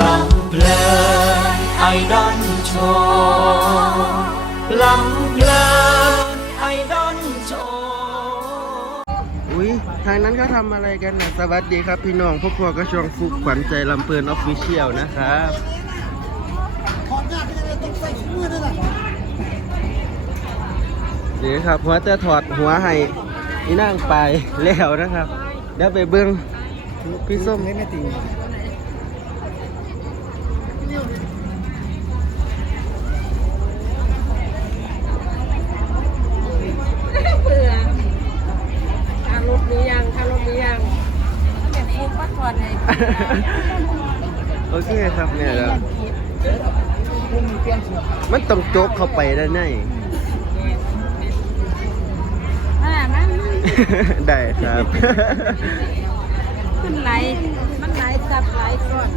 ลำเพลินไอดอนโชว์ลำเพลินไอดอนโชว์อุ้ยทางนั้นเขาทำอะไรกันนะสวัสดีครับพี่น้องพวกพวกก็ช่วงฟุกขวัญใจลำเพลินออฟฟิเชียลนะครับเดี๋ยวครับหัวจะถอดหัวให้อีนั่งไปแล้วนะครับ เดี๋ยวไปเบิ้งพี่ส้มไม่ติง เบื่อค่ารถหรือยังค่ารถหรือยังแบบฟุกปัดก่อนเลย โอเคครับเนี่ยแล้วมันต้องโจกเข้าไปด้านในอ่ามันได้ครับขึ้นไหลมันไหลจับไหลก่อน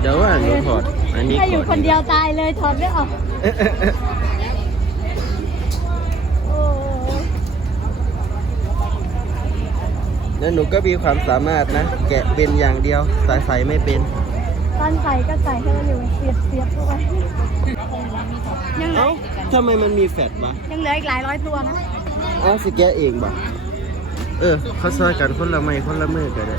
เดี๋ยวว่าหนูถอดอันนี้ถ้าอยู่ก่คนเดียวตายเลยถอดไม่ออกโอ้ แล้วหนูก็มีความสามารถนะ แกะเป็นอย่างเดียว สายใสไม่เป็น ตอนใส่ก็ใส่ให้มันอยู่เสียบเสียบเข้าไปยังเหลือเอ้าทำไมมันมีแฟดวะยังเหลืออีกหลายร้อยตัวนะเอ้าสิแกะเองบ่เออเขาซอยกันคนละไม้คนละมือก็ได้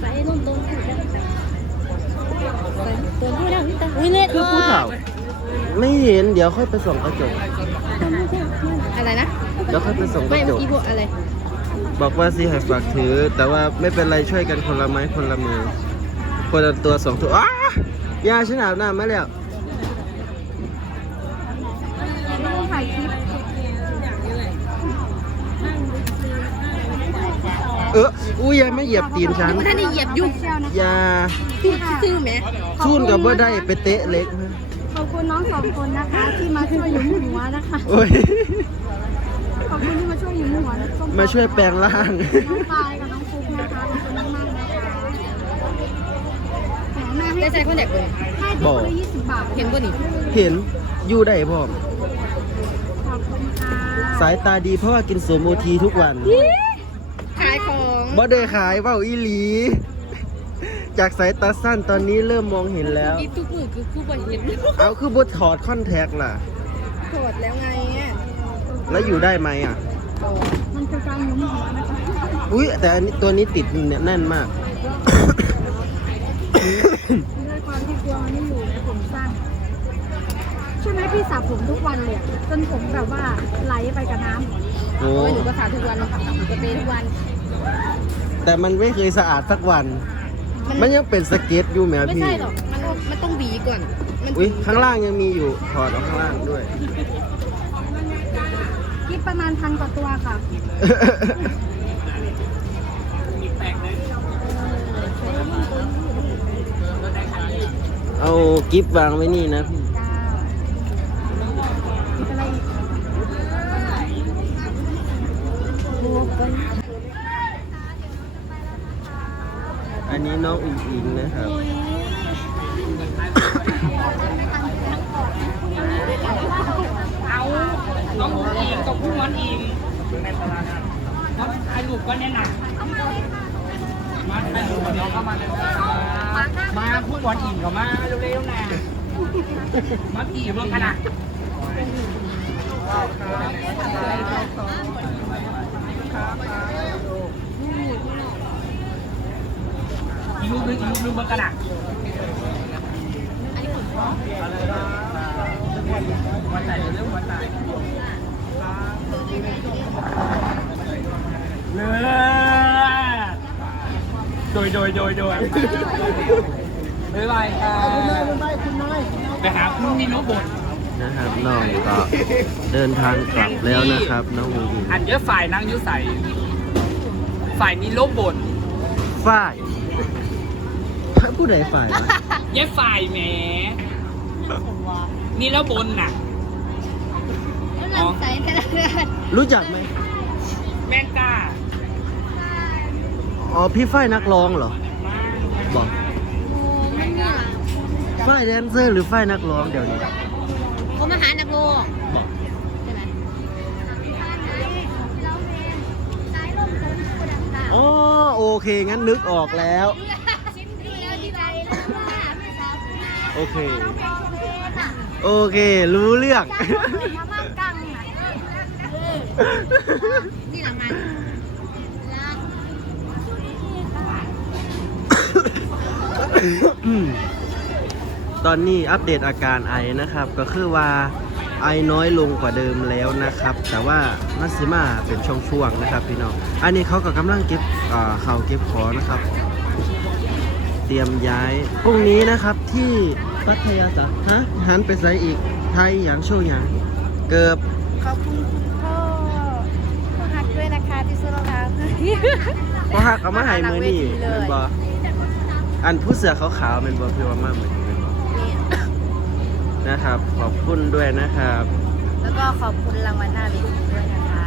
ใส่นุ่มตรงถูกแล้วใส่ตัวผู้นั่งแต่อุ้ยเน็ตคือผู้เฒ่าไม่เห็นเดี๋ยวค่อยไปส่องกระจกอะไรนะ เดี๋ยวค่อยไปส่องกไม่ระจเมื่อกกี้พวกอะไร บอกว่าสิให้ฝากถือ แต่ว่าไม่เป็นไรช่วยกันคนละไม้คนละมือ คนละตัวสองตัวอ้ายาฉันอาบน้ำมาแล้วถ่ายคลิปเอออุ้ยอยาไม่เหยียบตีนฉันถ้าได้เหยียบยุ่งเชี่ยวนะอยาชื่อชื่อไหมชุ่นกับว่าได้ไปเตะเล็กนะขอบคุณน้องสองคนนะคะ ที่มาช่วยหยุมหัวนะคะโอ้ย มาช่วยแปลงร่าง น้องปายกับน้องฟุกนะคะขอบคุณมากๆนะคะแหมแม่ให้ได้ใช้คนเด็กเลยให้ตัวละยี่สิบบาทเห็นป่ะนี่เห็นอยู่ได้พร้อมขอบคุณค่ะสายตาดีเพราะว่ากินสมโอทีทุกวันขายของบ่ได้ขายเว้าอีหลี จากสายตาสั้นตอนนี้เริ่มมองเห็นแล้ว อีทุกมือคือคู่บนเห็นเอาคือบดถอดคอนแทคล่ะถอดแล้วไงอะแล้วอยู่ได้ไหมอะมันคือ การหยุมหัวนะคะอุ้ยแต่อันนี้ตัวนี้ติดเนี่ยแน่นมาก ด้วยความที่กลัวมันไม่อยู่ในผมสั้นใช่ไหมพี่สระผมทุกวันเลยอะจนผมแบบว่าไหลไปกับน้ำโอ้โอ้ยหนูก็สาทุกวันหนูก็เปย์ทุกวัน แต่มันไม่เคยสะอาดสักวัน มันยังเป็นสเก็ตอยู่แหมไม่พี่ ใช่หรอก มันมันต้องบีก่อน มันอุ้ยข้างล่างยังมีอยู่ถอดออกข้างล่างด้วยคิ ดประมาณพันกว่าตัวค่ะเอากิฟต์วางไว้นี่นะพี่จ้าคิดอะไรอีกอันนี้น้องอุ๋งอิงนะครับ เอา น้องอิงกับผู้มันอิงมาถ่ายรูปก็แนะนำมาถ่ายรูปกับน้องเข้ามาเลยมาผู้บอลอิงกับมาเร็วๆนะมากี่เบื้องขนาดอีรูปนึงอีรูปนึงเบื้องขนาดวันไหนเรื่องวันไหน เลือดโด ยโดยโดยโดยบ๊ายบายครับไปหาคุณมีโนบทนะครับน้องก็เดินทางกลับแล้วนะครับน้องอุ๋งอิงอันเยอะฝ่ายนั่งอยุใส่ฝ่ายมีโลบบทฝ้ายผู้ใดฝ่ายวะเย้ฝ่ายแหมมีแล้วบนน่ะแล้วลำไส้แต่ละเดือนรู้จักไหมแมงกา อ๋อพี่ฝ้ายนักร้องเหรอบอกไม่มีหรอฝ้ายแดนเซอร์หรือฝ้ายนักร้องเดี๋ยวนี้เขามาหานักร้องบอกใช่ไหมอ๋อโอเคงั้นนึกออกแล้วโอเค โอเค รู้เรื่อง ตอนนี้อัปเดตอาการไอนะครับ ก็คือว่าไอน้อยลงกว่าเดิมแล้วนะครับ แต่ว่ามัสซิมาเป็นช่วงๆนะครับพี่น้องอันนี้เขาก็กำลังเก็บอ่าเขาเก็บของนะครับ เตรียมย้ายพรุ่งนี้นะครับที่พัทยาสาฮะหันไปใส่อีกไทยอย่างโชว์อย่างเกือบขอบคุณคุณพ่อพ่อฮักด้วยนะคะที่ซื้อรองเท้าให้เพราะหักเอามาให้มือนี่เลยเป็นบ ออันผู้เสือขาวๆเป็นบอพี่ว่ามาเหมือนเป็นบอนะครับ ขอบคุณด้วยนะครับแล้วก็ขอบคุณรางวัลหน้าเวทีด้วยนะคะ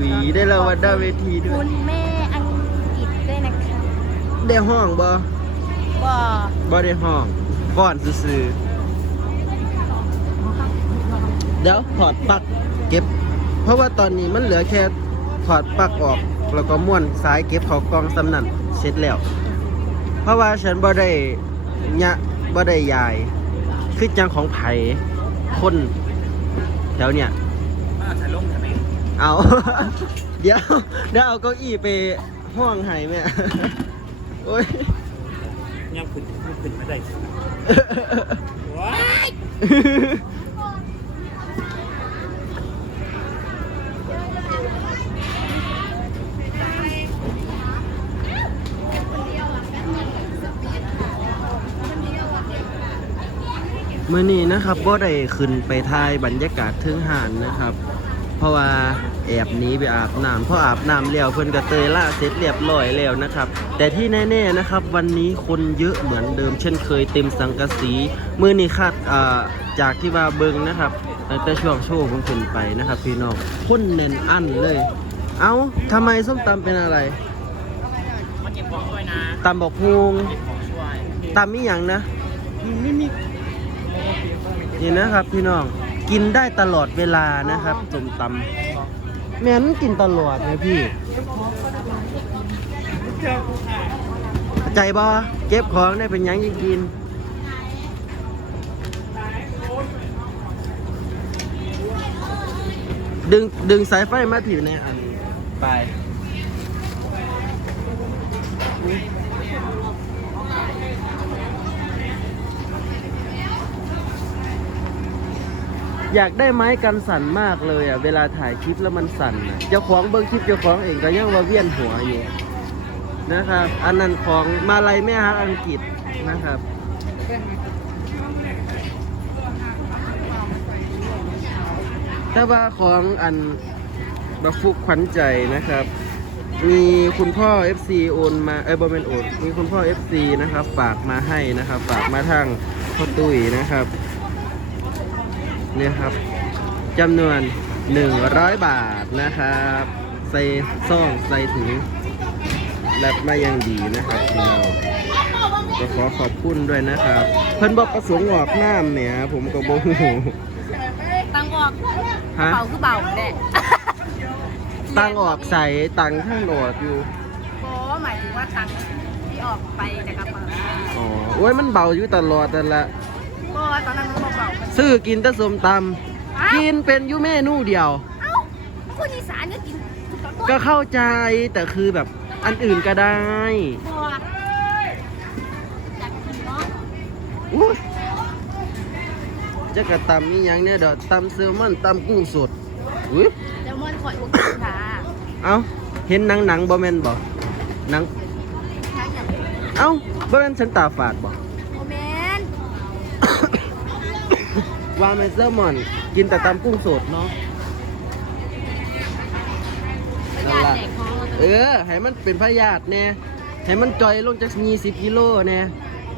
หวีได้รางวัลหน้าเวทีด้วย คุณแม่อังกฤษด้วยนะคะได้ห้องบอก็บ่ได้ห้องก่อนซื้อๆเดี๋ยวถอดปลั๊กเก็บ เพราะว่าตอนนี้มันเหลือแค่ถอดปลั๊กออก แล้วก็ม้วนสายเก็บเขากล่องสำนันเสร็จแล้ว เพราะว่าฉันบ่ได้ยะบ่ได้ยาย คือจังของไผคนแถวเนี่ยมาถ่ายลงทำไมเอา เดี๋ยวเดี๋ยวเอาเก้าอี้ไปห้องให้แม่โอ้ยยังขึ้นขึ้นไม่ได้ว้าย มื่อนี้นะครับบ่ได้ขึ้นไปถ่ายบรรยากาศเทิงหานนะครับ เพราะว่าแอบหนีไปอาบน้ำเพราะอาบน้ำแล้วเพิ่นก็เตยล่าเสร็จเรียบร้อยแล้วนะครับ แต่ที่แน่ๆนะครับ วันนี้คนเยอะเหมือนเดิม เช่นเคยเต็มสังกะสีมื่อนี้คาดอ่าจากที่ว่าเบิงนะครับตั้งแต่ช่วงโชว์ผมขึ้นไปนะครับ พี่น้องคนแน่นอั้นเลย เอ้าทำไมส้มตำเป็นอะไรมาเก็บของด้วยนะตำบอกฮวงของช่วยตำมีหยังนะไม่มี นี่นะครับพี่น้องกินได้ตลอดเวลานะครับสมตำแม่นกินตลอดนะพี่ ใจบอเก็บของได้เป็นยังยังกินดึงดึงสายไฟมาผิวในอันไป อยากได้ไม้กันสั่นมากเลยอะเวลาถ่ายคลิปแล้วมันสั่นอะเจ้าของเบิ้งคลิปเจ้าของเองก็ยังว่าเวียนหัวอยู่นะครับอันนั้นของมาลัยแม่ฮักอังกฤษนะครับแต่ว่าของอันบัฟฟุกขวัญใจนะครับ มีคุณพ่อ FC โอนมาเอ้ยบอมเมนโอนมีคุณพ่อ FC นะครับ ฝากมาให้นะครับ ฝากมาทางพ่อตุ้ยนะครับ นี่ยครับจำนวน 100 บาทนะครับ ใส่ซ่องใส่ถุงแบบมายังดีนะครับพี่น้องก็ขอขอบคุณด้วยนะครับ เพิ่นบอกประสงค์ออกน้ำเนี่ย ผมก็บ่ฮู้ตังออกฮะเป่าคือเป่าแน่ตังออกใส่ตังข้างออกอยู่โอ้หมายถึงว่าตังที่ออกไปจากกระเป๋าอ๋อโอ้ยมันเบาอยู่ตลอดแต่นละ เพราะว่าตอนนั้นมันเบาๆมันซื้อกินแต่สมตอ้าวำกินเป็นอยูเมนูเดียว เอ้าคนอีสานเนี่ยกินก็เข้าใจแต่คือแบบอันอื่นก็ได้บัวอยากกินเนาะอุ๊ยจะกระตำนี่ยังเนี่ยเดี๋ยวตำแซลมอนตำกุ้งสดอุ้ยเดี๋ยวมันข่อยบุกค่ะเอ้าเห็นหนังหนังบ่แม่นบ่หนังใช่อย่างเอ้าบ่แม่นฉันตาฝาดบ่โอเมน ว่าแม่นแซลมอน กินแต่ตำกุ้งสดเนาะประหยัดแดกของเราเออ ให้มันเป็นพยาธิแน่ให้มันจอยลงจาก20กิโลแน่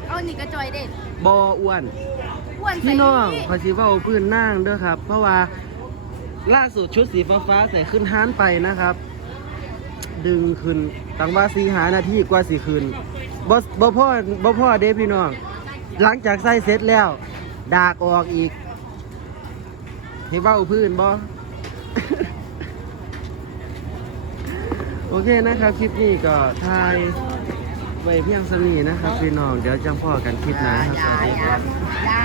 เอานี่ก็จอยเด็ดบ่อ้วนอ้วนใส่พี่น้องขอสิเว้าพื้นนั่งเด้อครับ เพราะว่าล่าสุดชุดสีฟ้าฟ้าๆใส่ขึ้นห้านไปนะครับ ดึงขึ้นตั้งว่าสีหานาทีกว่าสีขึ้นบ่บ่พ่อบ่พ่อเด้พี่น้อง หลังจากใส่เสร็จแล้ว ดากออกอีก เห้เว้าพื้นบ่โอเคนะครับ คลิปนี้ก็ถ่ายไว้เพียงสนีนะครับ พี่น้อง เดี๋ยวจังพ่อกันคลิปหน้าครับสวัสดีครับ